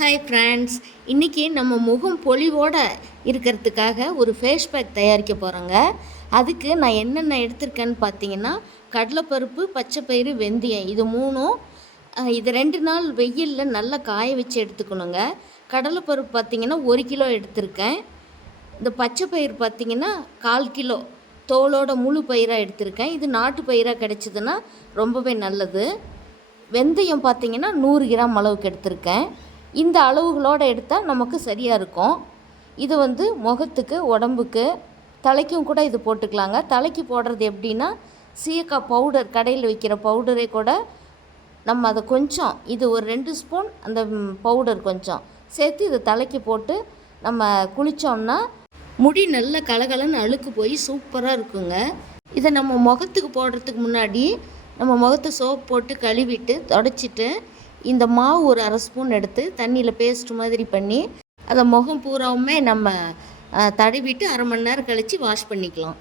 Hi friends, இன்றைக்கி நம்ம முகம் பொலிவோடு இருக்கிறதுக்காக ஒரு ஃபேஸ் பேக் தயாரிக்க போகிறோங்க. அதுக்கு நான் என்னென்ன எடுத்திருக்கேன்னு பார்த்தீங்கன்னா, கடலைப்பருப்பு, பச்சைப்பயிறு, வெந்தயம் இது மூணும் இது 2 நாள் வெயிலில் நல்லா காய வச்சு எடுத்துக்கணுங்க. கடலைப்பருப்பு பார்த்திங்கன்னா 1 கிலோ எடுத்திருக்கேன். இந்த பச்சைப்பயிறு பார்த்திங்கன்னா 1/4 கிலோ தோலோட முழு பயிராக எடுத்திருக்கேன். இது நாட்டு பயிராக கிடச்சிதுன்னா ரொம்பவே நல்லது. வெந்தயம் பார்த்திங்கன்னா 100 கிராம் அளவுக்கு எடுத்திருக்கேன். இந்த அளவுகளோடு எடுத்தால் நமக்கு சரியாக இருக்கும். இது முகத்துக்கு, உடம்புக்கு, தலைக்கும் கூட இது போட்டுக்கலாங்க. தலைக்கு போடுறது எப்படின்னா, சீயக்காய் பவுடர், கடையில் விற்கிற பவுடரே கூட நம்ம அதை கொஞ்சம் இது ஒரு 2 ஸ்பூன் அந்த பவுடர் கொஞ்சம் சேர்த்து இதை தலைக்கு போட்டு நம்ம குளித்தோம்னா முடி நல்ல கலகலன்னு அழுக்கு போய் சூப்பராக இருக்குங்க. இதை நம்ம முகத்துக்கு போடுறதுக்கு முன்னாடி நம்ம முகத்தை சோப் போட்டு கழுவிட்டு தொடச்சிட்டு இந்த மாவு ஒரு 1/2 ஸ்பூன் எடுத்து தண்ணியில் பேஸ்ட் மாதிரி பண்ணி அதை முகம் பூராவுமே நம்ம தடவிட்டு 1/2 மணி நேரம் கழித்து வாஷ் பண்ணிக்கலாம்.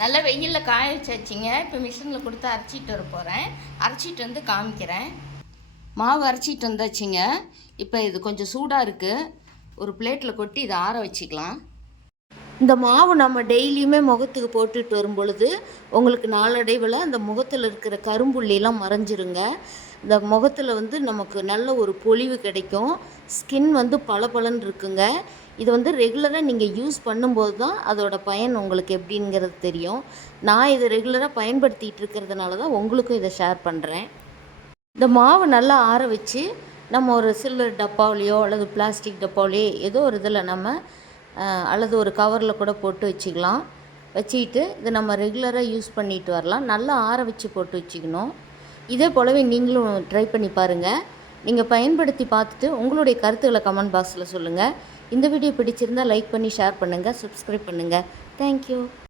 நல்லா வெயிலில் காய வச்சாச்சிங்க. இப்போ மிஷினில் கொடுத்து அரைச்சிட்டு வர போகிறேன். அரைச்சிட்டு காமிக்கிறேன். மாவு அரைச்சிட்டு வந்தாச்சுங்க. இப்போ இது கொஞ்சம் சூடாக இருக்குது. ஒரு பிளேட்டில் கொட்டி இதை ஆற வச்சுக்கலாம். இந்த மாவு நம்ம டெய்லியுமே முகத்துக்கு போட்டுட்டு வரும் பொழுது உங்களுக்கு நாளடைவில் அந்த முகத்தில் இருக்கிற கரும்புள்ளிலாம் மறைஞ்சிருங்க. இந்த முகத்தில் நமக்கு நல்ல ஒரு பொலிவு கிடைக்கும். ஸ்கின் பளபளன்னு இருக்குங்க. இது ரெகுலராக நீங்கள் யூஸ் பண்ணும்போது தான் அதோட பயன் உங்களுக்கு எப்படிங்கிறது தெரியும். நான் இதை ரெகுலராக பயன்படுத்திகிட்டு இருக்கிறதுனால தான் உங்களுக்கும் இதை ஷேர் பண்ணுறேன். இந்த மாவு நல்லா ஆற வச்சு நம்ம ஒரு சில்வர் டப்பாவிலையோ அல்லது பிளாஸ்டிக் டப்பாவிலையோ ஏதோ ஒரு இதில் நம்ம அல்லது ஒரு கவரில் கூட போட்டு வச்சுக்கலாம். வச்சுக்கிட்டு இதை நம்ம ரெகுலராக யூஸ் பண்ணிட்டு வரலாம். நல்லா ஆற வச்சு போட்டு வச்சுக்கணும். இதே போலவே நீங்களும் ட்ரை பண்ணி பாருங்கள். நீங்கள் பயன்படுத்தி பார்த்துட்டு உங்களுடைய கருத்துக்களை கமெண்ட் பாக்ஸில் சொல்லுங்கள். இந்த வீடியோ பிடிச்சிருந்தால் லைக் பண்ணி ஷேர் பண்ணுங்கள், சப்ஸ்கிரைப் பண்ணுங்கள். தேங்க்யூ.